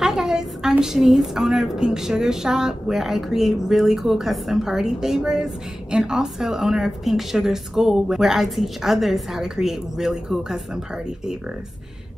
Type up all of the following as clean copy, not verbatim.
Hi guys, I'm Shanice, owner of Pink Sugar Shop, where I create really cool custom party favors, and also owner of Pink Sugar School, where I teach others how to create really cool custom party favors.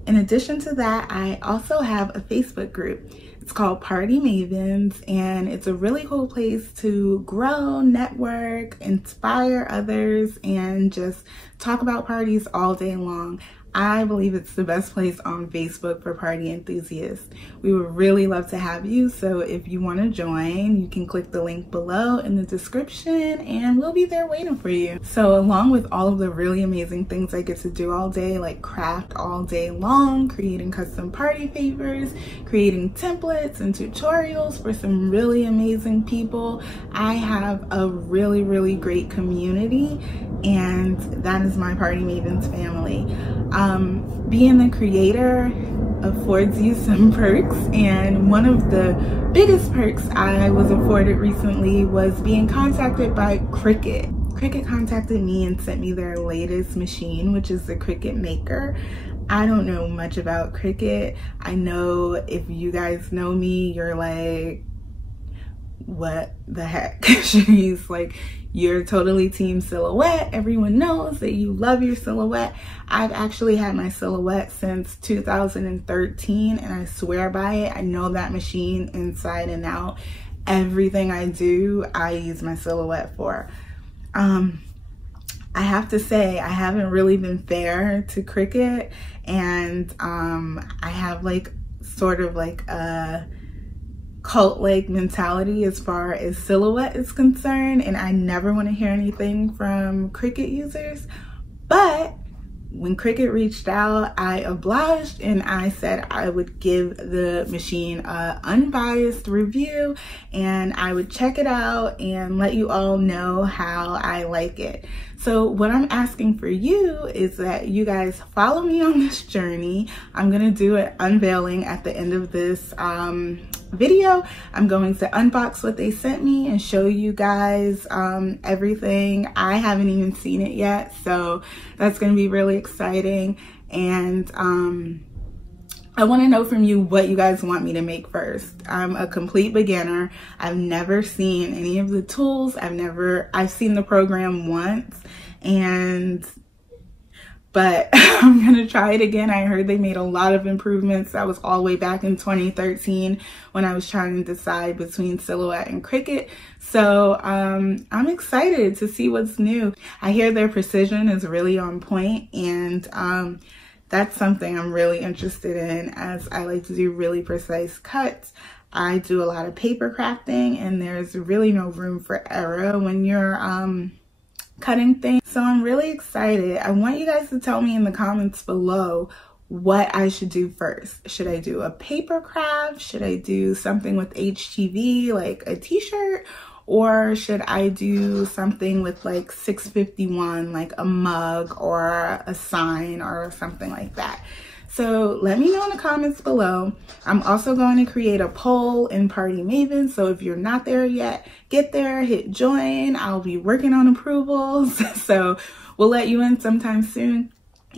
In addition to that, I also have a Facebook group. It's called Party Mavens, and it's a really cool place to grow, network, inspire others, and just talk about parties all day long. I believe it's the best place on Facebook for party enthusiasts. We would really love to have you, so if you want to join, you can click the link below in the description and we'll be there waiting for you. So along with all of the really amazing things I get to do all day, like craft all day long, creating custom party favors, creating templates and tutorials for some really amazing people, I have a really great community, and that is my Party Mavens family. Being the creator affords you some perks, and one of the biggest perks I was afforded recently was being contacted by Cricut. Cricut contacted me and sent me their latest machine, which is the Cricut Maker. I don't know much about Cricut. I know if you guys know me, you're like, what the heck? She's like, you're totally team silhouette. Everyone knows that you love your silhouette. I've actually had my silhouette since 2013, and I swear by it. I know that machine inside and out. Everything I do, I use my silhouette for. I have to say, I haven't really been fair to Cricut, and I have like sort of like a cult-like mentality as far as silhouette is concerned, and I never want to hear anything from Cricut users. But when Cricut reached out, I obliged, and I said I would give the machine an unbiased review, and I would check it out and let you all know how I like it. So what I'm asking for you is that you guys follow me on this journey. I'm gonna do an unveiling at the end of this video. I'm going to unbox what they sent me and show you guys everything. I haven't even seen it yet, so that's going to be really exciting. And I want to know from you what you guys want me to make first. I'm a complete beginner. I've never seen any of the tools. I've seen the program once, but I'm gonna try it again. I heard they made a lot of improvements. That was all the way back in 2013 when I was trying to decide between Silhouette and Cricut. So I'm excited to see what's new. I hear their precision is really on point, and that's something I'm really interested in, as I like to do really precise cuts. I do a lot of paper crafting, and there's really no room for error when you're cutting things. So I'm really excited. I want you guys to tell me in the comments below what I should do first. Should I do a paper craft? Should I do something with HTV, like a t-shirt? Or should I do something with like 651, like a mug or a sign or something like that? So let me know in the comments below. I'm also going to create a poll in Party Mavens, so if you're not there yet, get there, hit join. I'll be working on approvals, so we'll let you in sometime soon.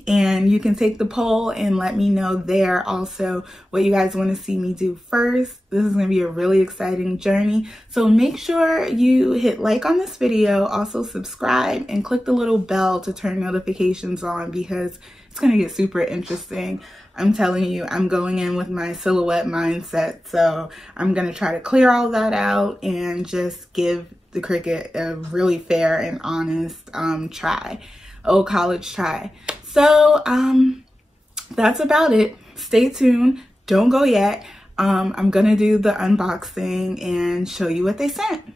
And you can take the poll and let me know there also what you guys want to see me do first. This is going to be a really exciting journey. So make sure you hit like on this video, also subscribe, and click the little bell to turn notifications on, because it's going to get super interesting. I'm telling you, I'm going in with my silhouette mindset. So I'm going to try to clear all that out and just give the Cricut a really fair and honest try. Old college try. So that's about it. Stay tuned. Don't go yet. I'm gonna do the unboxing and show you what they sent.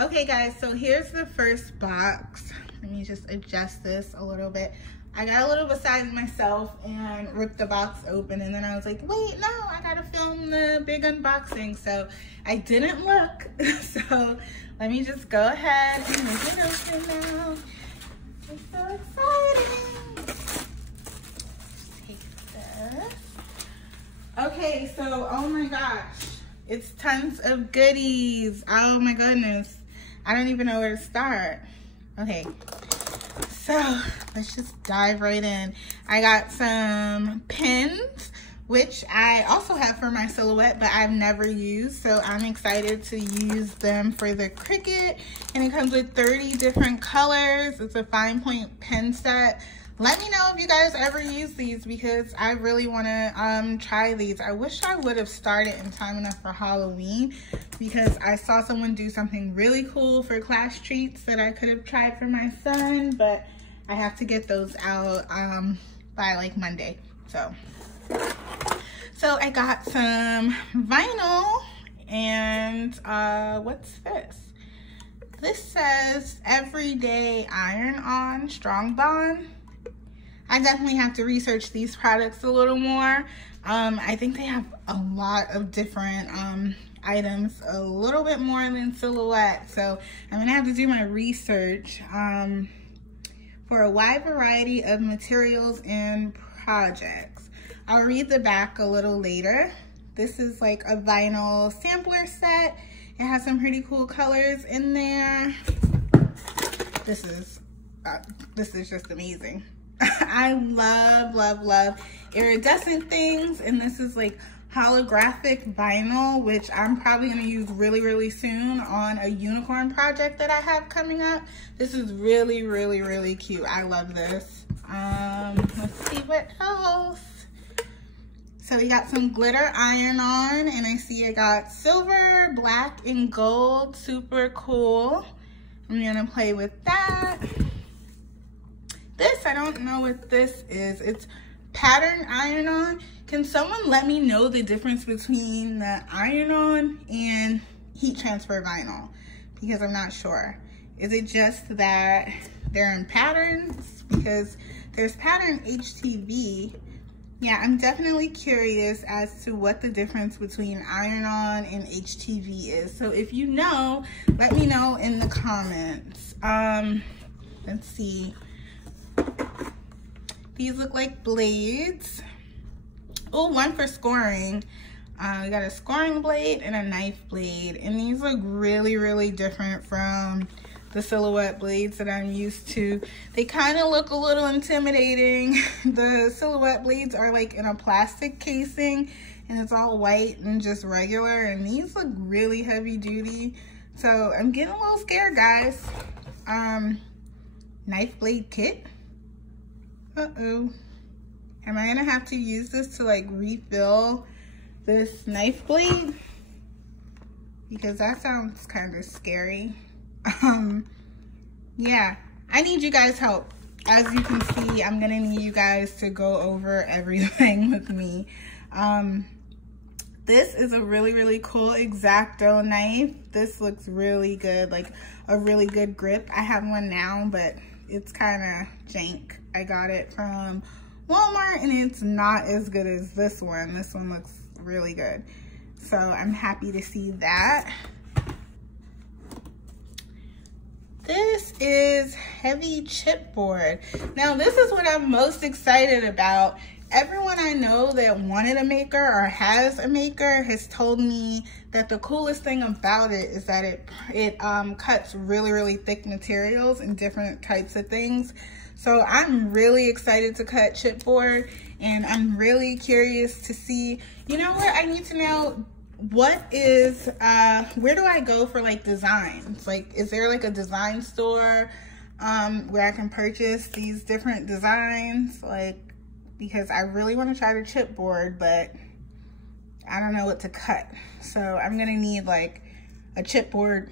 Okay guys, so here's the first box. Let me just adjust this a little bit. I got a little beside myself and ripped the box open, and then I was like, wait, no, I gotta film the big unboxing. So I didn't look. So let me just go ahead and make it open now. It's so exciting. Take this. Okay, so oh my gosh, it's tons of goodies. Oh my goodness. I don't even know where to start. Okay. So let's just dive right in. I got some pins, which I also have for my silhouette, but I've never used. So I'm excited to use them for the Cricut. And it comes with 30 different colors. It's a fine point pen set. Let me know if you guys ever use these because I really want to try these. I wish I would have started in time enough for Halloween because I saw someone do something really cool for class treats that I could have tried for my son, but I have to get those out by like Monday. So I got some vinyl and what's this? This says Everyday Iron On Strong Bond. I definitely have to research these products a little more. I think they have a lot of different items, a little bit more than Silhouette. So I'm gonna have to do my research for a wide variety of materials and projects. I'll read the back a little later. This is like a vinyl sampler set. It has some pretty cool colors in there. This is just amazing. I love iridescent things, and this is like holographic vinyl, which I'm probably gonna use really soon on a unicorn project that I have coming up. This is really cute. I love this. Let's see what else. So we got some glitter iron-on, and I see I got silver, black, and gold. Super cool. I'm gonna play with that. This, I don't know what this is. It's pattern iron-on. Can someone let me know the difference between the iron-on and heat transfer vinyl? Because I'm not sure. Is it just that they're in patterns? Because there's pattern HTV. Yeah, I'm definitely curious as to what the difference between iron-on and HTV is. So if you know, let me know in the comments. Let's see. These look like blades. Oh, one for scoring. We got a scoring blade and a knife blade. And these look really different from the Silhouette blades that I'm used to. They kind of look a little intimidating. The Silhouette blades are like in a plastic casing and it's all white and just regular. And these look really heavy duty. So I'm getting a little scared, guys. Knife blade kit. Uh-oh. Am I gonna have to use this to like refill this knife blade? Because that sounds kind of scary. Yeah, I need you guys' help. As you can see, I'm gonna need you guys to go over everything with me. This is a really cool X-Acto knife. This looks really good, like a really good grip. I have one now, but it's kind of jank. I got it from Walmart and it's not as good as this one. This one looks really good. So I'm happy to see that. This is heavy chipboard. Now this is what I'm most excited about. Everyone I know that wanted a maker or has a maker has told me that the coolest thing about it is that it cuts really thick materials and different types of things. So I'm really excited to cut chipboard, and I'm really curious to see, you know what, I need to know what is, where do I go for like designs? Like, is there like a design store where I can purchase these different designs? Like, because I really want to try the chipboard, but I don't know what to cut. So I'm gonna need like a chipboard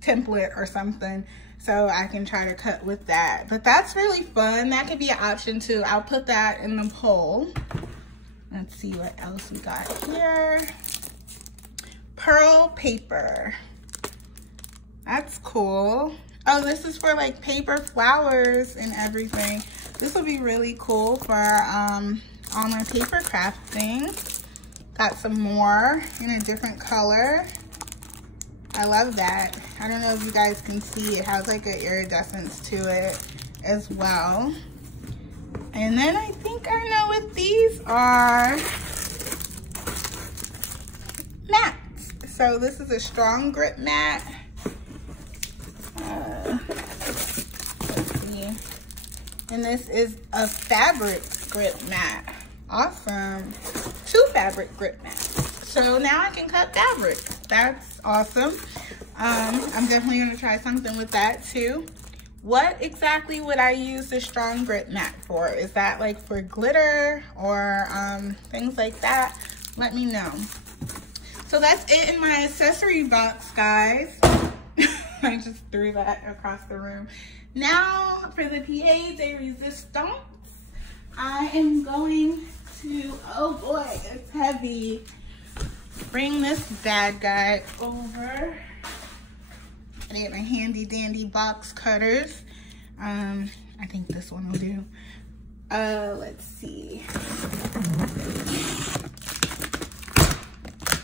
template or something so I can try to cut with that. But that's really fun. That could be an option too. I'll put that in the poll. Let's see what else we got here. Pearl paper. That's cool. Oh, this is for like paper flowers and everything. This will be really cool for all my paper crafting. Got some more in a different color. I love that. I don't know if you guys can see, it has like an iridescence to it as well. And then I think I know what these are. Mats. So this is a strong grip mat. Let's see. And this is a fabric grip mat. Awesome. 2 fabric grip mats. So now I can cut fabric. That's awesome. I'm definitely gonna try something with that too. What exactly would I use the strong grip mat for? Is that like for glitter or things like that? Let me know. So that's it in my accessory box, guys. I just threw that across the room. Now for the pied de resistance, I am going to, oh boy, it's heavy. Bring this bad guy over. I get my handy dandy box cutters. I think this one will do. Let's see.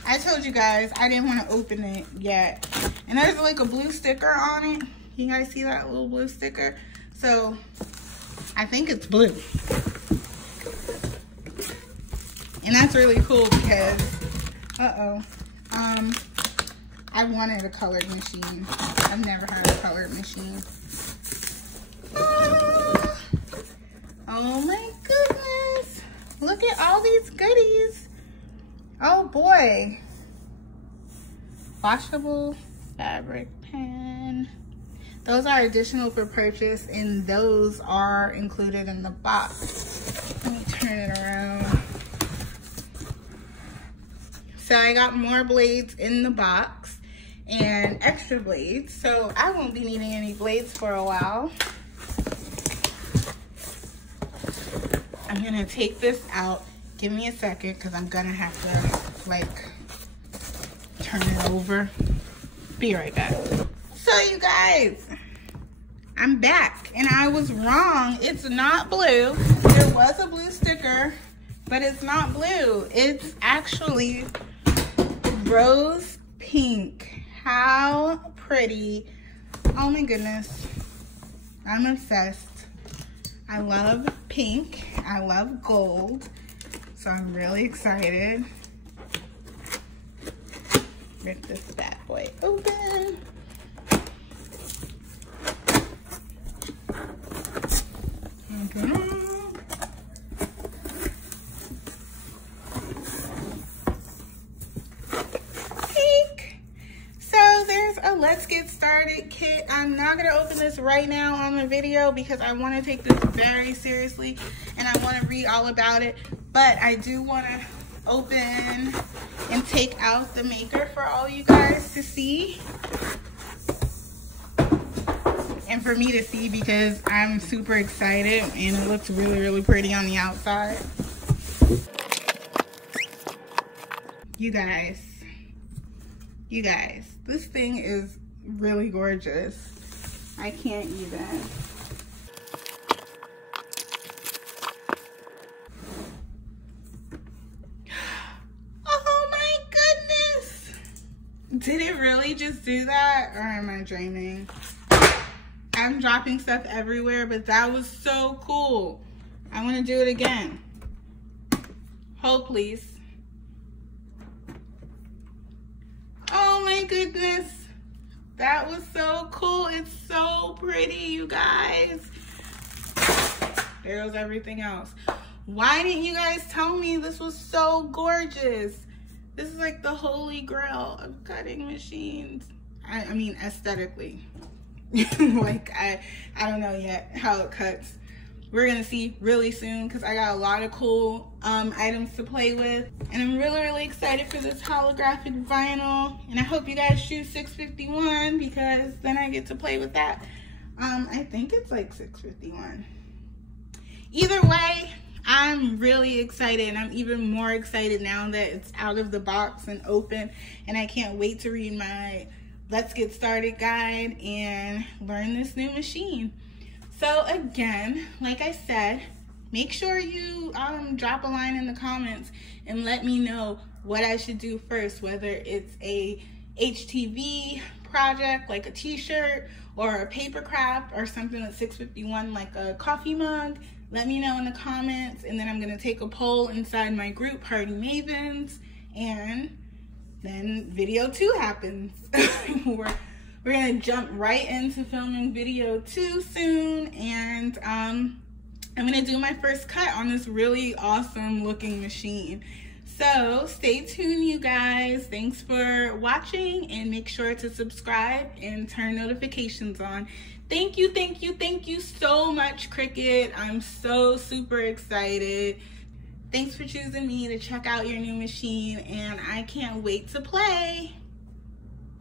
I told you guys I didn't want to open it yet. And there's like a blue sticker on it. You guys see that little blue sticker? So I think it's blue. And that's really cool because, I wanted a colored machine. I've never had a colored machine. Oh my goodness. Look at all these goodies. Oh boy. Washable fabric pen. Those are additional for purchase and those are included in the box. Let me turn it around. So I got more blades in the box and extra blades. So I won't be needing any blades for a while. I'm gonna take this out. Give me a second because I'm gonna have to like turn it over. Be right back. So you guys, I'm back and I was wrong. It's not blue. There was a blue sticker, but it's not blue. It's actually rose pink. How pretty. Oh my goodness. I'm obsessed. I love pink. I love gold. So I'm really excited. Rip this bad boy open. Let's get started kit. I'm not gonna open this right now on the video because I want to take this very seriously and I want to read all about it, but I do want to open and take out the maker for all you guys to see and for me to see because I'm super excited and it looks really pretty on the outside. You guys, this thing is really gorgeous. I can't even. Oh my goodness! Did it really just do that or am I dreaming? I'm dropping stuff everywhere, but that was so cool. I want to do it again. Hold please. Oh my goodness, that was so cool. It's so pretty, you guys. There goes everything else. Why didn't you guys tell me this was so gorgeous? This is like the holy grail of cutting machines. I mean, aesthetically. Like, I don't know yet how it cuts. We're gonna see really soon because I got a lot of cool items to play with. And I'm really excited for this holographic vinyl. And I hope you guys choose 651 because then I get to play with that. I think it's like 651. Either way, I'm really excited and I'm even more excited now that it's out of the box and open. And I can't wait to read my Let's Get Started guide and learn this new machine. So again, like I said, make sure you drop a line in the comments and let me know what I should do first, whether it's a HTV project like a t-shirt or a paper craft or something at 651 like a coffee mug. Let me know in the comments and then I'm gonna take a poll inside my group, Hardy Mavens, and then video 2 happens. We're gonna jump right into filming video 2 soon, and I'm gonna do my first cut on this really awesome looking machine. So stay tuned, you guys. Thanks for watching, and make sure to subscribe and turn notifications on. Thank you so much, Cricut. I'm so super excited. Thanks for choosing me to check out your new machine, and I can't wait to play.